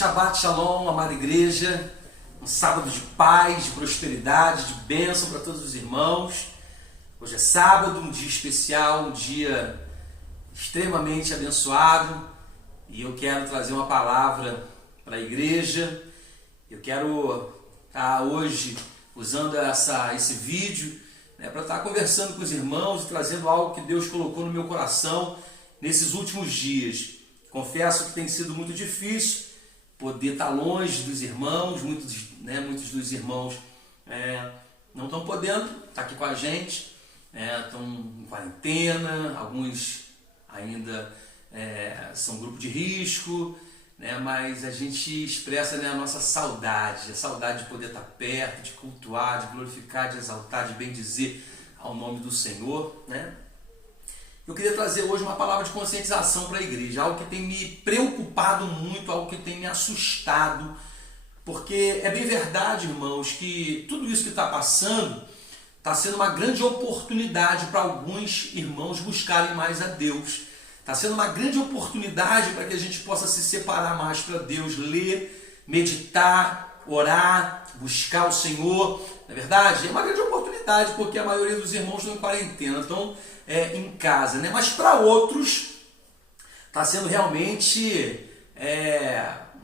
Shabbat Shalom, amada igreja, um sábado de paz, de prosperidade, de bênção para todos os irmãos. Hoje é sábado, um dia especial, um dia extremamente abençoado, e eu quero trazer uma palavra para a igreja. Eu quero estar hoje usando esse vídeo para estar conversando com os irmãos e trazendo algo que Deus colocou no meu coração nesses últimos dias. Confesso que tem sido muito difícil poder estar longe dos irmãos, muitos dos irmãos não estão podendo estar aqui com a gente, estão em quarentena, alguns ainda são grupo de risco, mas a gente expressa a nossa saudade, a saudade de poder estar perto, de cultuar, de glorificar, de exaltar, de bendizer ao nome do Senhor. Eu queria trazer hoje uma palavra de conscientização para a igreja, algo que tem me preocupado muito, algo que tem me assustado, porque é bem verdade, irmãos, que tudo isso que está passando está sendo uma grande oportunidade para alguns irmãos buscarem mais a Deus. Está sendo uma grande oportunidade para que a gente possa se separar mais para Deus, ler, meditar, orar, buscar o Senhor. Na verdade, é uma grande oportunidade, porque a maioria dos irmãos estão em quarentena, estão em casa, mas para outros está sendo realmente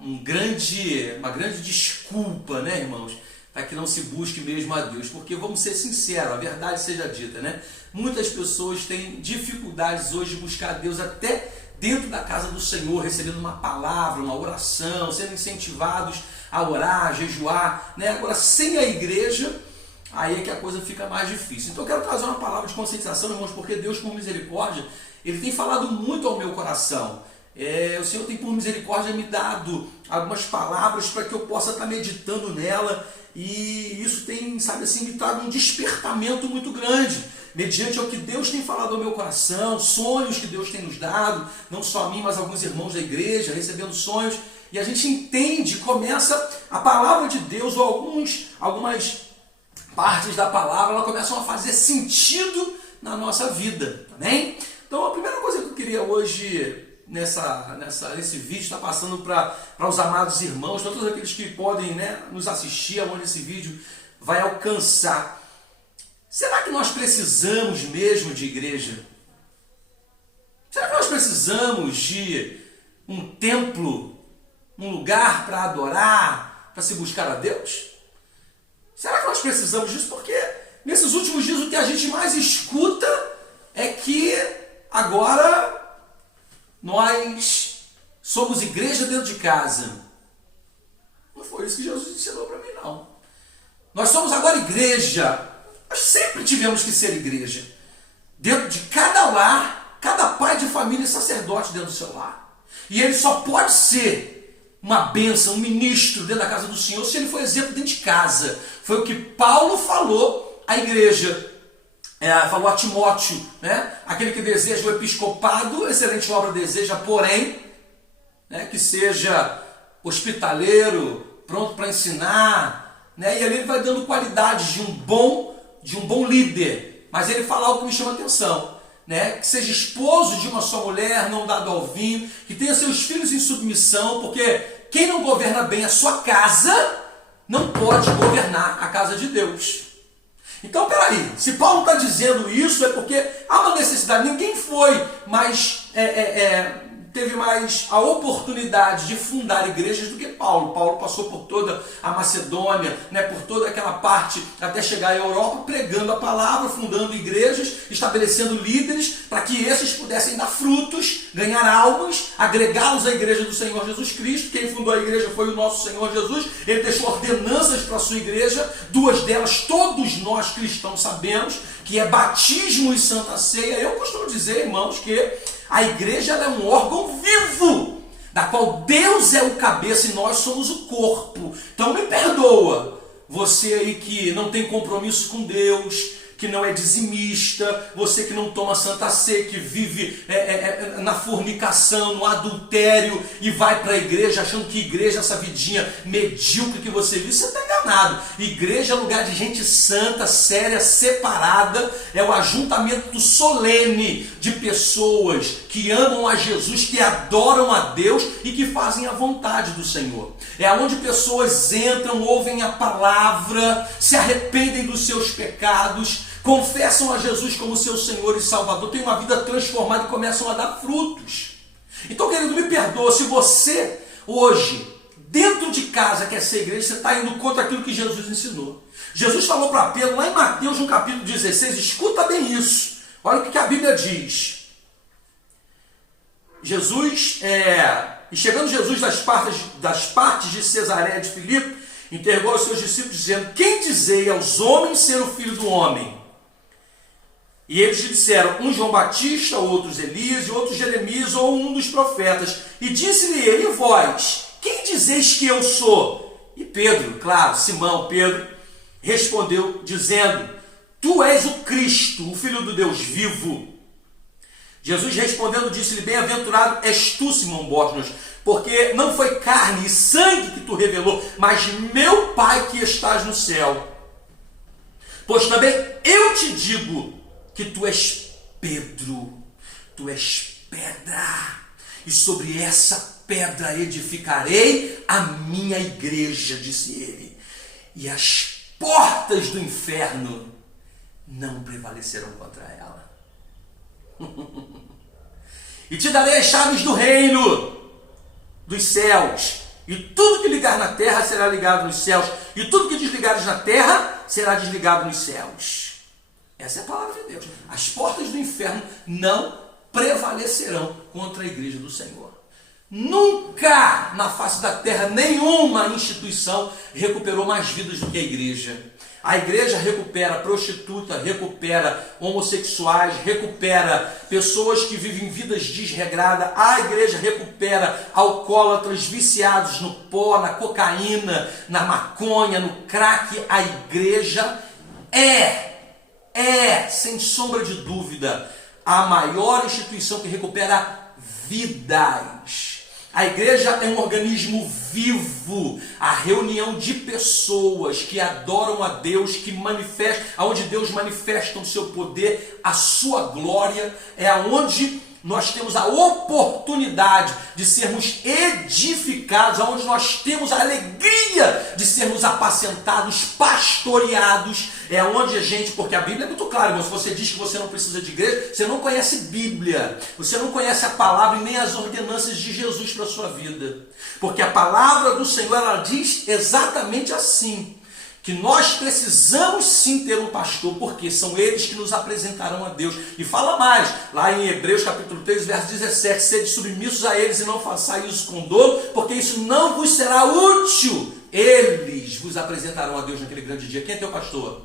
uma grande desculpa, irmãos, para que não se busque mesmo a Deus, porque vamos ser sinceros, a verdade seja dita, muitas pessoas têm dificuldades hoje de buscar a Deus até dentro da casa do Senhor, recebendo uma palavra, uma oração, sendo incentivados a orar, a jejuar, Agora, sem a igreja, aí é que a coisa fica mais difícil. Então eu quero trazer uma palavra de conscientização, irmãos, porque Deus, por misericórdia, Ele tem falado muito ao meu coração. O Senhor tem, por misericórdia, me dado algumas palavras para que eu possa estar meditando nela, e isso tem, me trago um despertamento muito grande, mediante ao que Deus tem falado ao meu coração, sonhos que Deus tem nos dado, não só a mim, mas a alguns irmãos da igreja, recebendo sonhos, e a gente entende, começa a palavra de Deus, ou algumas partes da palavra, ela começam a fazer sentido na nossa vida, amém? Então a primeira coisa que eu queria hoje, nesse vídeo, está passando para os amados irmãos, para todos aqueles que podem nos assistir, aonde esse vídeo vai alcançar. Será que nós precisamos mesmo de igreja? Será que nós precisamos de um templo, um lugar para adorar, para se buscar a Deus? Será que nós precisamos disso? Porque nesses últimos dias o que a gente mais escuta é que agora nós somos igreja dentro de casa. Não foi isso que Jesus ensinou para mim, não. Nós somos agora igreja. Nós sempre tivemos que ser igreja. Dentro de cada lar, cada pai de família é sacerdote dentro do seu lar. E ele só pode ser uma bênção, um ministro dentro da casa do Senhor, se ele for exemplo dentro de casa. Foi o que Paulo falou à igreja, falou a Timóteo, aquele que deseja o episcopado, excelente obra deseja, porém, que seja hospitaleiro, pronto para ensinar, e ali ele vai dando qualidades de um bom líder. Mas ele fala algo que me chama a atenção, que seja esposo de uma só mulher, não dado ao vinho, que tenha seus filhos em submissão, porque quem não governa bem a sua casa, não pode governar a casa de Deus. Então, peraí, se Paulo está dizendo isso, é porque há uma necessidade. Ninguém foi, mas teve mais a oportunidade de fundar igrejas do que Paulo. Paulo passou por toda a Macedônia, por toda aquela parte, até chegar à Europa, pregando a palavra, fundando igrejas, estabelecendo líderes, para que esses pudessem dar frutos, ganhar almas, agregá-los à igreja do Senhor Jesus Cristo. Quem fundou a igreja foi o nosso Senhor Jesus. Ele deixou ordenanças para a sua igreja, duas delas todos nós cristãos sabemos, que é batismo e santa ceia. Eu costumo dizer, irmãos, que a igreja é um órgão vivo, da qual Deus é o cabeça e nós somos o corpo. Então me perdoa, você aí que não tem compromisso com Deus, que não é dizimista, você que não toma santa ceia, que vive na fornicação, no adultério, e vai para a igreja achando que igreja é essa vidinha medíocre que você vive, você está enganado. encarnado. Igreja é lugar de gente santa, séria, separada, é o ajuntamento solene de pessoas que amam a Jesus, que adoram a Deus e que fazem a vontade do Senhor. É onde pessoas entram, ouvem a palavra, se arrependem dos seus pecados, confessam a Jesus como seu Senhor e Salvador, têm uma vida transformada e começam a dar frutos. Então, querido, me perdoa se você hoje, dentro de casa, quer ser igreja, você está indo contra aquilo que Jesus ensinou. Jesus falou para Pedro, lá em Mateus, no capítulo 16, escuta bem isso. Olha o que a Bíblia diz. E chegando Jesus das partes de Cesareia de Filipe, interrogou os seus discípulos, dizendo, quem dizei aos homens ser o Filho do Homem? E eles lhe disseram, um João Batista, outros Elias, e outros Jeremias, ou um dos profetas. E disse-lhe ele, e vós, quem dizeis que eu sou? E Pedro, claro, Simão, Pedro, respondeu, dizendo, tu és o Cristo, o Filho do Deus vivo. Jesus respondendo, disse-lhe, bem-aventurado és tu, Simão Barjonas, porque não foi carne e sangue que tu revelou, mas meu Pai que estás no céu. Pois também eu te digo, que tu és Pedro, tu és pedra, e sobre essa pedra edificarei a minha igreja, disse ele, e as portas do inferno não prevalecerão contra ela. E te darei as chaves do reino dos céus, e tudo que ligar na terra será ligado nos céus, e tudo que desligares na terra será desligado nos céus. Essa é a palavra de Deus. As portas do inferno não prevalecerão contra a igreja do Senhor. Nunca na face da terra nenhuma instituição recuperou mais vidas do que a igreja. A igreja recupera prostituta, recupera homossexuais, recupera pessoas que vivem vidas desregradas. A igreja recupera alcoólatras viciados no pó, na cocaína, na maconha, no crack. A igreja sem sombra de dúvida, a maior instituição que recupera vidas. A igreja é um organismo vivo, a reunião de pessoas que adoram a Deus, que manifestam, onde Deus manifesta o seu poder, a sua glória, é onde nós temos a oportunidade de sermos edificados, onde nós temos a alegria de sermos apacentados, pastoreados, é onde a gente, porque a Bíblia é muito clara, irmão, se você diz que você não precisa de igreja, você não conhece Bíblia, você não conhece a palavra e nem as ordenanças de Jesus para a sua vida, porque a palavra do Senhor, ela diz exatamente assim, que nós precisamos sim ter um pastor, porque são eles que nos apresentarão a Deus. E fala mais, lá em Hebreus capítulo 3, verso 17, sede submissos a eles e não façais isso com dolo, porque isso não vos será útil. Eles vos apresentarão a Deus naquele grande dia. Quem é teu pastor?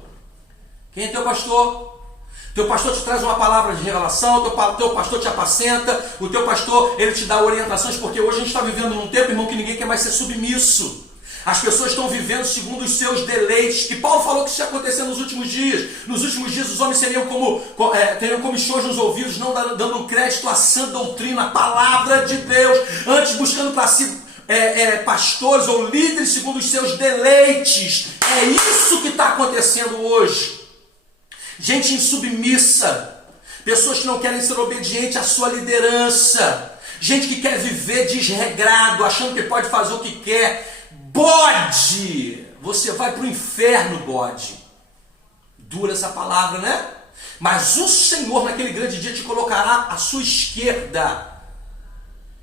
Quem é teu pastor? Teu pastor te traz uma palavra de revelação, teu pastor te apacenta, o teu pastor, ele te dá orientações, porque hoje a gente está vivendo num tempo, irmão, que ninguém quer mais ser submisso. As pessoas estão vivendo segundo os seus deleites. E Paulo falou que isso ia acontecer nos últimos dias. Nos últimos dias os homens teriam como choro nos ouvidos, não dando crédito à sã doutrina, à palavra de Deus, antes buscando para si pastores ou líderes segundo os seus deleites. É isso que está acontecendo hoje. Gente insubmissa, pessoas que não querem ser obedientes à sua liderança, gente que quer viver desregrado, achando que pode fazer o que quer. Bode, você vai para o inferno, bode. Dura essa palavra, né? Mas o Senhor naquele grande dia te colocará à sua esquerda.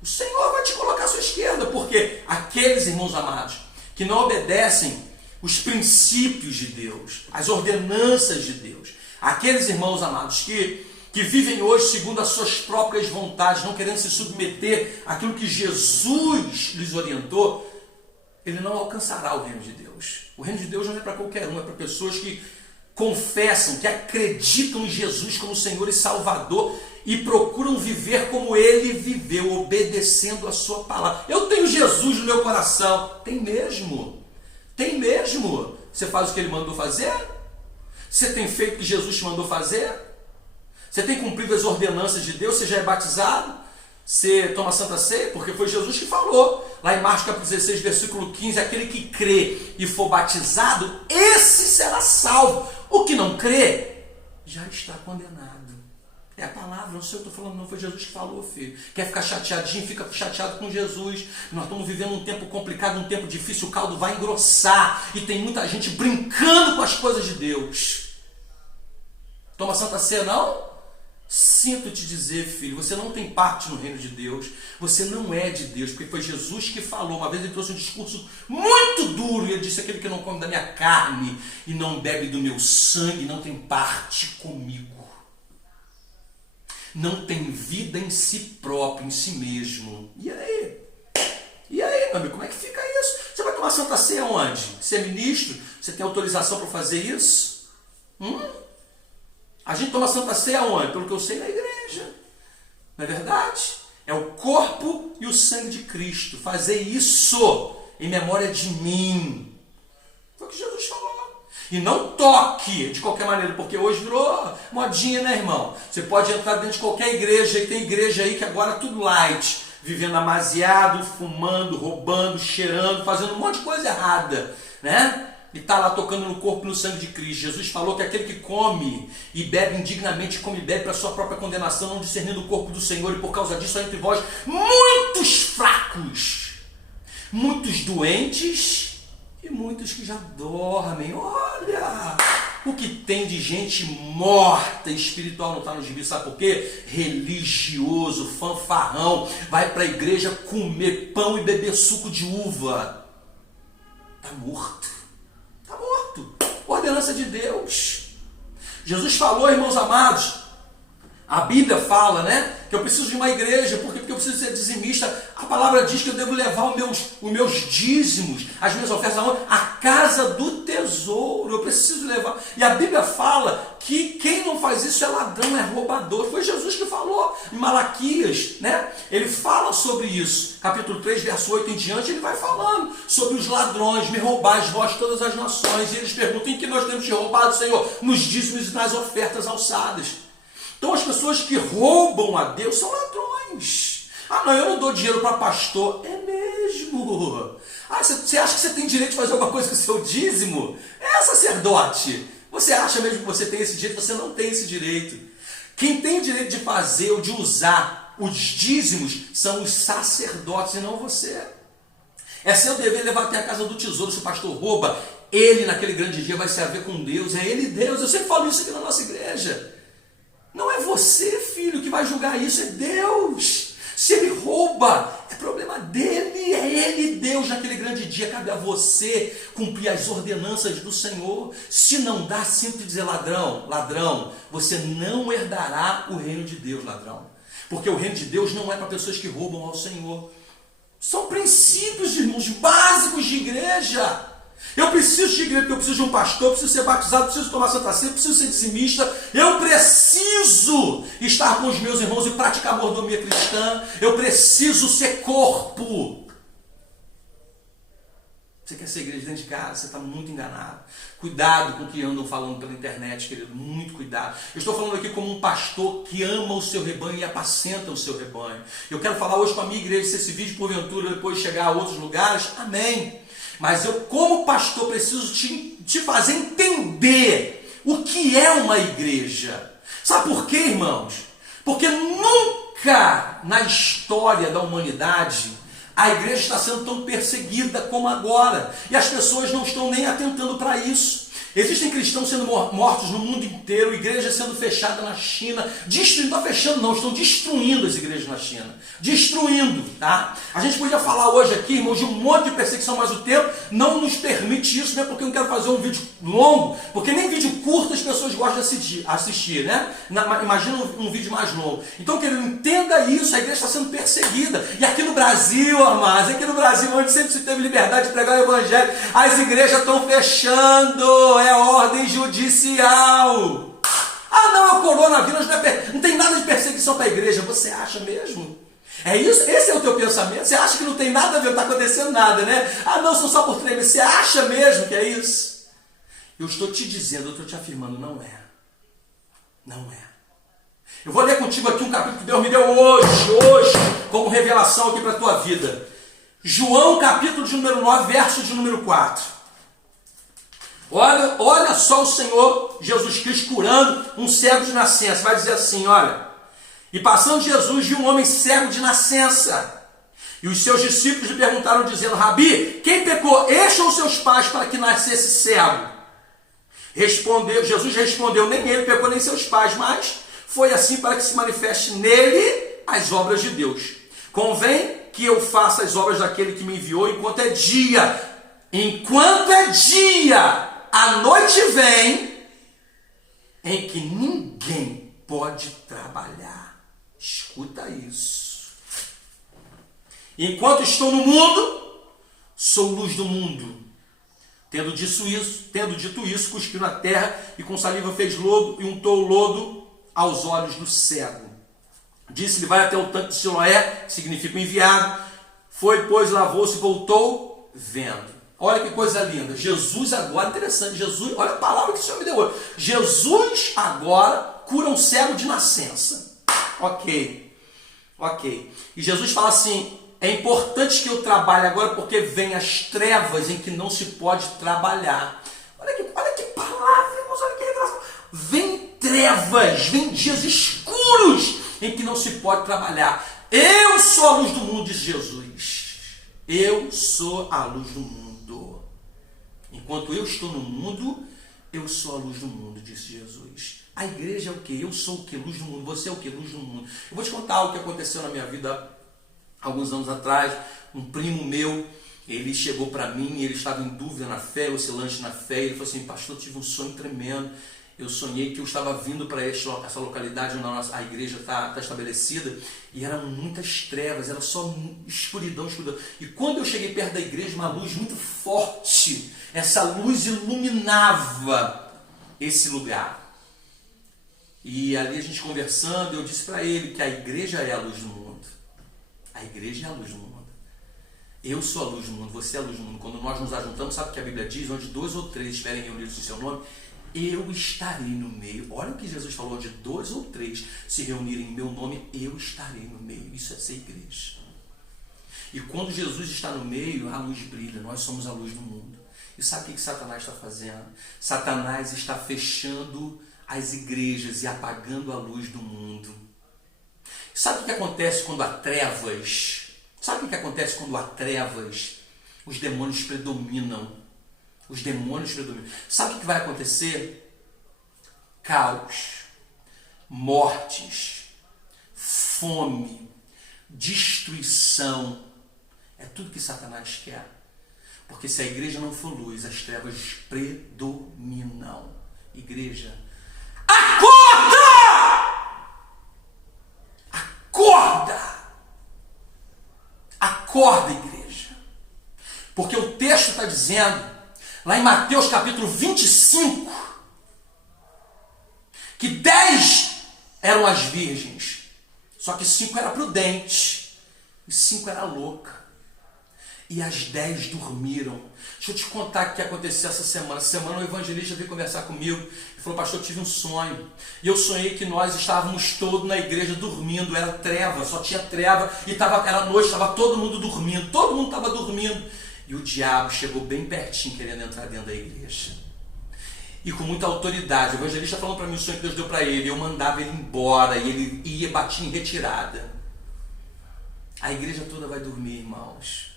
O Senhor vai te colocar à sua esquerda, porque aqueles, irmãos amados, que não obedecem os princípios de Deus, as ordenanças de Deus, aqueles, irmãos amados, que vivem hoje segundo as suas próprias vontades, não querendo se submeter àquilo que Jesus lhes orientou, ele não alcançará o reino de Deus. O reino de Deus não é para qualquer um, é para pessoas que confessam, que acreditam em Jesus como Senhor e Salvador e procuram viver como Ele viveu, obedecendo a sua palavra. Eu tenho Jesus no meu coração. Tem mesmo. Tem mesmo. Você faz o que Ele mandou fazer? Você tem feito o que Jesus te mandou fazer? Você tem cumprido as ordenanças de Deus? Você já é batizado? você toma a Santa Ceia? Porque foi Jesus que falou. Lá em Marcos capítulo 16, versículo 15, aquele que crê e for batizado, esse será salvo. O que não crê, já está condenado. É a palavra, não sei o que eu estou falando, não, foi Jesus que falou, filho. Quer ficar chateadinho, fica chateado com Jesus. Nós estamos vivendo um tempo complicado, um tempo difícil, o caldo vai engrossar. E tem muita gente brincando com as coisas de Deus. Toma Santa Ceia, não? Sinto te dizer, filho, você não tem parte no reino de Deus. Você não é de Deus, porque foi Jesus que falou. Uma vez ele trouxe um discurso muito duro e ele disse: aquele que não come da minha carne e não bebe do meu sangue não tem parte comigo. Não tem vida em si próprio, em si mesmo. E aí? E aí, meu amigo, como é que fica isso? Você vai tomar Santa Ceia onde? Você é ministro? Você tem autorização para fazer isso? A gente toma Santa Ceia onde? Pelo que eu sei, na igreja. Não é verdade? É o corpo e o sangue de Cristo. Fazer isso em memória de mim. Foi o que Jesus falou. E não toque de qualquer maneira, porque hoje virou modinha, né, irmão? Você pode entrar dentro de qualquer igreja, e tem igreja aí que agora é tudo light, vivendo amaziado, fumando, roubando, cheirando, fazendo um monte de coisa errada, né? E está lá tocando no corpo e no sangue de Cristo. Jesus falou que aquele que come e bebe indignamente, come e bebe para a sua própria condenação, não discernindo o corpo do Senhor, e por causa disso há entre vós muitos fracos, muitos doentes, e muitos que já dormem. Olha o que tem de gente morta espiritual, não está no gibi, sabe por quê? Religioso, fanfarrão, vai para a igreja comer pão e beber suco de uva. Está morto. Está morto. Ordenança de Deus. Jesus falou, irmãos amados, a Bíblia fala, né, que eu preciso de uma igreja, porque eu preciso ser dizimista. A palavra diz que eu devo levar os meus dízimos, as minhas ofertas à casa do tesouro. Eu preciso levar. E a Bíblia fala que quem não faz isso é ladrão, é roubador. Foi Jesus que falou em Malaquias, né? Ele fala sobre isso. Capítulo 3, verso 8 em diante, ele vai falando sobre os ladrões. Me roubais vós todas as nações. E eles perguntam: em que nós temos te roubado, Senhor? Nos dízimos e nas ofertas alçadas. Então as pessoas que roubam a Deus são ladrões. Ah, não, eu não dou dinheiro para pastor. É mesmo? Ah, você acha que você tem direito de fazer alguma coisa com o seu dízimo? É, sacerdote. Você acha mesmo que você tem esse direito? Você não tem esse direito. Quem tem o direito de fazer ou de usar os dízimos são os sacerdotes e não você. É seu dever levar até a casa do tesouro. Se o pastor rouba, ele naquele grande dia vai se haver com Deus. É ele Deus. Eu sempre falo isso aqui na nossa igreja. Não é você, filho, que vai julgar isso, é Deus. Se ele rouba, é problema dele, é ele Deus naquele grande dia. Cabe a você cumprir as ordenanças do Senhor. Se não dá, sempre dizer: ladrão, ladrão, você não herdará o reino de Deus, ladrão. Porque o reino de Deus não é para pessoas que roubam ao Senhor. São princípios, irmãos, básicos de igreja. Eu preciso de igreja, porque eu preciso de um pastor, eu preciso ser batizado, eu preciso tomar Santa Ceia, eu preciso ser dizimista, eu preciso estar com os meus irmãos e praticar a mordomia cristã, eu preciso ser corpo. Você quer ser igreja dentro de casa? Você está muito enganado. Cuidado com o que andam falando pela internet, querido, muito cuidado. Eu estou falando aqui como um pastor que ama o seu rebanho e apacenta o seu rebanho. Eu quero falar hoje com a minha igreja, se esse vídeo porventura depois chegar a outros lugares, amém. Mas eu, como pastor, preciso te fazer entender o que é uma igreja. Sabe por quê, irmãos? Porque nunca na história da humanidade a igreja está sendo tão perseguida como agora. E as pessoas não estão nem atentando para isso. Existem cristãos sendo mortos no mundo inteiro, igrejas sendo fechadas na China, destruindo, não fechando não, estão destruindo as igrejas na China, destruindo, tá? A gente podia falar hoje aqui, irmãos, de um monte de perseguição, mas o tempo não nos permite isso, né? Porque eu não quero fazer um vídeo longo, porque nem vídeo curto as pessoas gostam de assistir, né? Imagina um vídeo mais longo. Então, querido, entenda isso, a igreja está sendo perseguida, e aqui no Brasil, amados, aqui no Brasil, onde sempre se teve liberdade de pregar o evangelho, as igrejas estão fechando, é ordem judicial. Ah, não, é o coronavírus, não tem nada de perseguição para a igreja. Você acha mesmo? É isso? Esse é o teu pensamento? Você acha que não tem nada a ver, não está acontecendo nada, né? Ah, não, são só por 3 meses. Você acha mesmo que é isso? Eu estou te dizendo, eu estou te afirmando, não é. Não é. Eu vou ler contigo aqui um capítulo que Deus me deu hoje, como revelação aqui para a tua vida. João, capítulo de número 9, verso de número 4. Olha só o Senhor Jesus Cristo curando um cego de nascença. Vai dizer assim, olha. E passando Jesus viu um homem cego de nascença. E os seus discípulos lhe perguntaram, dizendo, Rabi, quem pecou, este ou seus pais, para que nascesse cego? Jesus respondeu, nem ele pecou, nem seus pais, mas foi assim para que se manifeste nele as obras de Deus. Convém que eu faça as obras daquele que me enviou enquanto é dia. Enquanto é dia, a noite vem em que ninguém pode trabalhar. Escuta isso. Enquanto estou no mundo, sou luz do mundo. Tendo dito isso, cuspiu na terra e com saliva fez lodo e untou o lodo aos olhos do cego. Disse-lhe, vai até o tanque de Siloé, que significa enviado. Foi, pois, lavou-se e voltou vendo. Olha que coisa linda. Jesus agora, interessante, Jesus, olha a palavra que o Senhor me deu hoje. Jesus agora cura um cego de nascença. Ok. E Jesus fala assim, é importante que eu trabalhe agora porque vem as trevas em que não se pode trabalhar. Olha que palavra, irmãos, olha que revelação. Vem trevas, vem dias escuros em que não se pode trabalhar. Eu sou a luz do mundo, diz Jesus. Eu sou a luz do mundo. Enquanto eu estou no mundo, eu sou a luz do mundo, disse Jesus. A igreja é o quê? Eu sou o quê? Luz do mundo. Você é o quê? Luz do mundo. Eu vou te contar algo que aconteceu na minha vida alguns anos atrás. Um primo meu, ele chegou para mim, ele estava em dúvida na fé, oscilante na fé. Ele falou assim, pastor, eu tive um sonho tremendo. Eu sonhei que eu estava vindo para essa localidade onde a igreja está estabelecida e eram muitas trevas, era só escuridão. E quando eu cheguei perto da igreja, uma luz muito forte, essa luz iluminava esse lugar. E ali a gente conversando, eu disse para ele que a igreja é a luz do mundo. A igreja é a luz do mundo. Eu sou a luz do mundo, você é a luz do mundo. Quando nós nos ajuntamos, sabe o que a Bíblia diz? Onde 2 ou 3 estiverem reunidos em seu nome, eu estarei no meio. Olha o que Jesus falou, onde 2 ou 3 se reunirem em meu nome, eu estarei no meio. Isso é ser igreja. E quando Jesus está no meio, a luz brilha, nós somos a luz do mundo. E sabe o que Satanás está fazendo? Satanás está fechando as igrejas e apagando a luz do mundo. Sabe o que acontece quando há trevas? Sabe o que acontece quando há trevas? Os demônios predominam. Os demônios predominam. Sabe o que vai acontecer? Caos, mortes, fome, destruição. É tudo que Satanás quer. Porque se a igreja não for luz, as trevas predominam. Igreja, acorda! Acorda! Acorda, igreja. Porque o texto está dizendo, lá em Mateus capítulo 25, que 10 eram as virgens, só que 5 eram prudentes e 5 eram loucas. E as 10 dormiram. Deixa eu te contar o que aconteceu essa semana. Essa semana o evangelista veio conversar comigo e falou, pastor, eu tive um sonho. E eu sonhei que nós estávamos todos na igreja dormindo. Era treva, só tinha treva. E era noite, estava todo mundo dormindo. Todo mundo estava dormindo. E o diabo chegou bem pertinho querendo entrar dentro da igreja. E com muita autoridade. O evangelista falando para mim o sonho que Deus deu para ele. Eu mandava ele embora e ele ia bater em retirada. A igreja toda vai dormir, irmãos.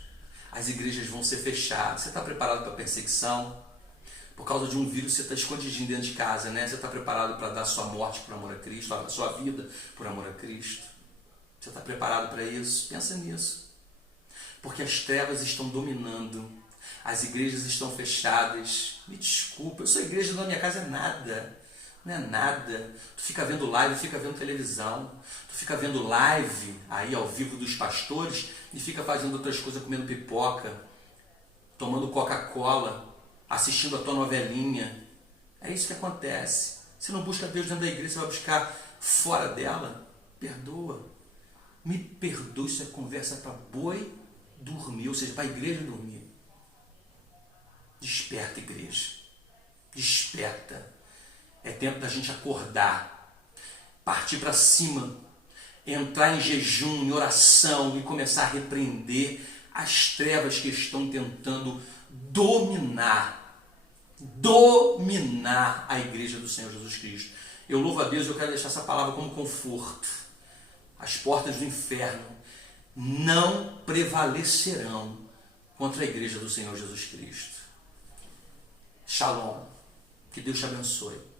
As igrejas vão ser fechadas. Você está preparado para a perseguição? Por causa de um vírus, você está escondidinho dentro de casa, né? Você está preparado para dar sua morte por amor a Cristo, a sua vida por amor a Cristo? Você está preparado para isso? Pensa nisso. Porque as trevas estão dominando. As igrejas estão fechadas. Me desculpa, eu sou igreja da minha casa, é nada. Não é nada. Tu fica vendo live, fica vendo televisão. Tu fica vendo live aí ao vivo dos pastores e fica fazendo outras coisas, comendo pipoca, tomando Coca-Cola, assistindo a tua novelinha. É isso que acontece. Você não busca Deus dentro da igreja, você vai buscar fora dela. Perdoa. Me perdoa, isso é conversa para boi dormir, ou seja, para a igreja dormir. Desperta, igreja. Desperta. É tempo da gente acordar. partir para cima, entrar em jejum, em oração e começar a repreender as trevas que estão tentando dominar a igreja do Senhor Jesus Cristo. Eu louvo a Deus e eu quero deixar essa palavra como conforto. As portas do inferno não prevalecerão contra a igreja do Senhor Jesus Cristo. Shalom. Que Deus te abençoe.